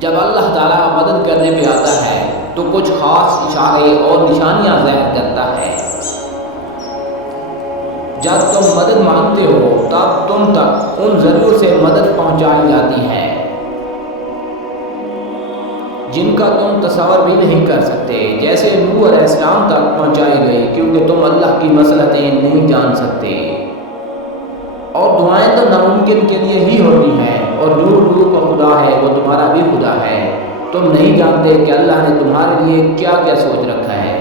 جب اللہ تعالیٰ مدد کرنے پہ آتا ہے تو کچھ خاص اشارے اور نشانیاں ظاہر کرتا ہے۔ جب تم مدد مانگتے ہو تب تم تک ان ذریعوں سے مدد پہنچائی جاتی ہے جن کا تم تصور بھی نہیں کر سکتے، جیسے نوح علیہ السلام تک پہنچائی گئی، کیونکہ تم اللہ کی مصلحتیں نہیں جان سکتے۔ اور دعائیں تو ناممکن کے لیے ہی ہوتی ہیں، اور جو روح کا خدا ہے وہ تمہارا بھی خدا ہے۔ تم نہیں جانتے کہ اللہ نے تمہارے لیے کیا کیا سوچ رکھا ہے۔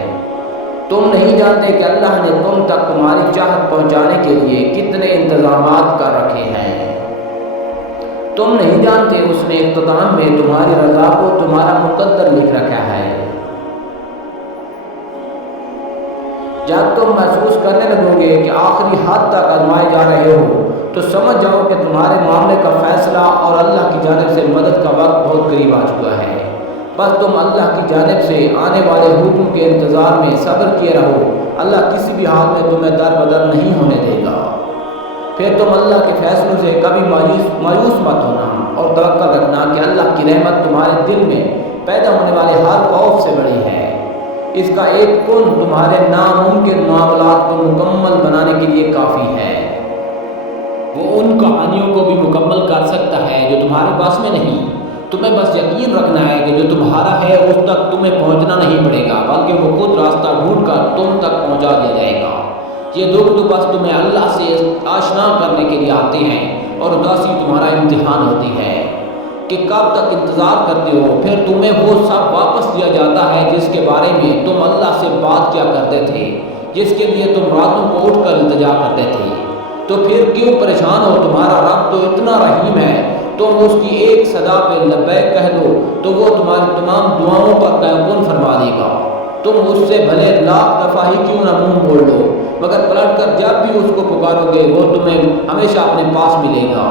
تم نہیں جانتے کہ اللہ نے تم تک تمہاری چاہت پہنچانے کے لیے کتنے انتظامات کر رکھے ہیں۔ تم نہیں جانتے اس نے اختتام میں تمہاری رضا کو تمہارا مقدر لکھ رکھا ہے۔ جب تم محسوس کرنے لگو گے کہ آخری حد تک آزمائے جا رہے ہو تو سمجھ جاؤ کہ تمہارے معاملے کا فیصلہ اور اللہ کی جانب سے مدد کا وقت بہت قریب آ چکا ہے۔ بس تم اللہ کی جانب سے آنے والے حکم کے انتظار میں صبر کیے رہو۔ اللہ کسی بھی حال میں تمہیں در بدر نہیں ہونے دے گا۔ پھر تم اللہ کے فیصلوں سے کبھی مایوس مت ہونا اور توقع رکھنا کہ اللہ کی رحمت تمہارے دل میں پیدا ہونے والے ہر خوف سے بڑی ہے۔ اس کا ایک کن تمہارے ناممکن معاملات کو مکمل بنانے کے لیے کافی ہے۔ وہ ان کہانیوں کو بھی مکمل کر سکتا ہے جو تمہارے پاس میں نہیں۔ تمہیں بس یقین رکھنا ہے کہ جو تمہارا ہے اس تک تمہیں پہنچنا نہیں پڑے گا، بلکہ وہ خود راستہ ڈھونڈ کر تم تک پہنچا دیا جائے گا۔ یہ دکھ تو بس تمہیں اللہ سے آشنا کرنے کے لیے آتے ہیں، اور اداسی تمہارا امتحان ہوتی ہے کہ کب تک انتظار کرتے ہو۔ پھر تمہیں وہ سب واپس دیا جاتا ہے جس کے بارے میں تم اللہ سے بات کیا کرتے تھے، جس کے لیے تم راتوں کو اٹھ کر التجا کرتے تھے۔ تو پھر کیوں پریشان ہو؟ تمہارا رب تو اتنا رحیم ہے، تم اس کی ایک صدا پہ لبیک کہہ دو تو وہ تمہاری تمام دعاؤں پر قیام فرما دے گا۔ تم اس سے بھلے لاکھ دفعہ ہی کیوں نہ منہ موڑ لو، مگر پلٹ کر جب بھی اس کو پکارو گے وہ تمہیں ہمیشہ اپنے پاس ملے گا۔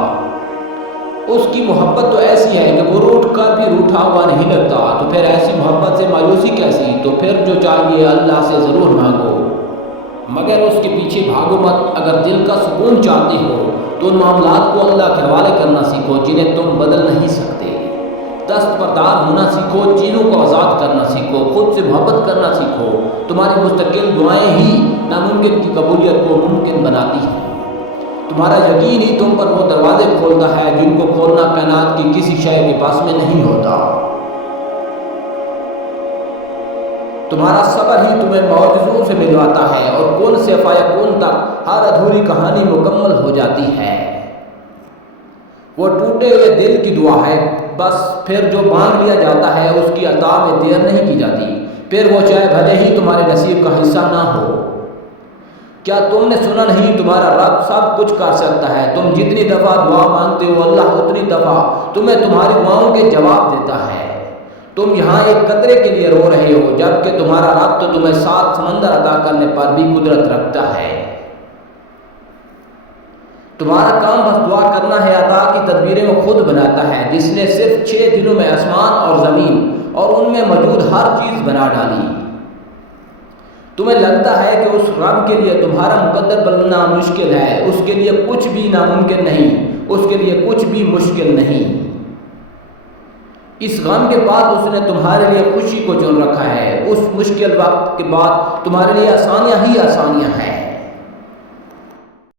اس کی محبت تو ایسی ہے کہ وہ روٹھ کر بھی روٹھا ہوا نہیں لگتا، تو پھر ایسی محبت سے مایوسی کیسی؟ تو پھر جو چاہیے اللہ سے ضرور مانگو، مگر اس کے پیچھے بھاگو مت۔ اگر دل کا سکون چاہتے ہو تو ان معاملات کو اللہ کے حوالے کرنا سیکھو جنہیں تم بدل نہیں سکتے۔ دست بردار ہونا سیکھو، چیزوں کو آزاد کرنا سیکھو، خود سے محبت کرنا سیکھو۔ تمہاری مستقل دعائیں ہی ناممکن کی قبولیت کو ممکن بناتی ہیں۔ تمہارا یقین ہی تم پر وہ دروازے کھولتا ہے جن کو کھولنا کائنات کی کسی شے کے پاس میں نہیں ہوتا۔ تمہارا صبر ہی تمہیں معجزوں سے ملواتا ہے، اور کن سے فیکون تک ہر ادھوری کہانی مکمل ہو جاتی ہے۔ وہ ٹوٹے ہوئے دل کی دعا ہے، بس پھر جو مانگ لیا جاتا ہے اس کی عطا میں دیر نہیں کی جاتی، پھر وہ چاہے بھلے ہی تمہارے نصیب کا حصہ نہ ہو۔ کیا تم نے سنا نہیں؟ تمہارا رب سب کچھ کر سکتا ہے۔ تم جتنی دفعہ دعا مانگتے ہو اللہ اتنی دفعہ تمہیں تمہاری دعاؤں کے جواب دیتا ہے۔ تم یہاں ایک قطرے کے لیے رو رہے ہو، جبکہ تمہارا رب تو تمہیں 7 سمندر عطا کرنے پر بھی قدرت رکھتا ہے۔ تمہارا کام بس دعا کرنا ہے۔ عطا کی تدبیریں وہ خود بناتا ہے، جس نے صرف 6 دنوں میں آسمان اور زمین اور ان میں موجود ہر چیز بنا ڈالی۔ تمہیں لگتا ہے کہ اس رب کے لیے تمہارا مقدر بدلنا مشکل ہے۔ اس کے لیے کچھ بھی ناممکن نہیں، اس کے لیے کچھ بھی مشکل نہیں۔ اس غم کے بعد اس نے تمہارے لیے خوشی کو چن رکھا ہے۔ اس مشکل وقت کے بعد تمہارے لیے آسانیاں ہی آسانیاں ہیں۔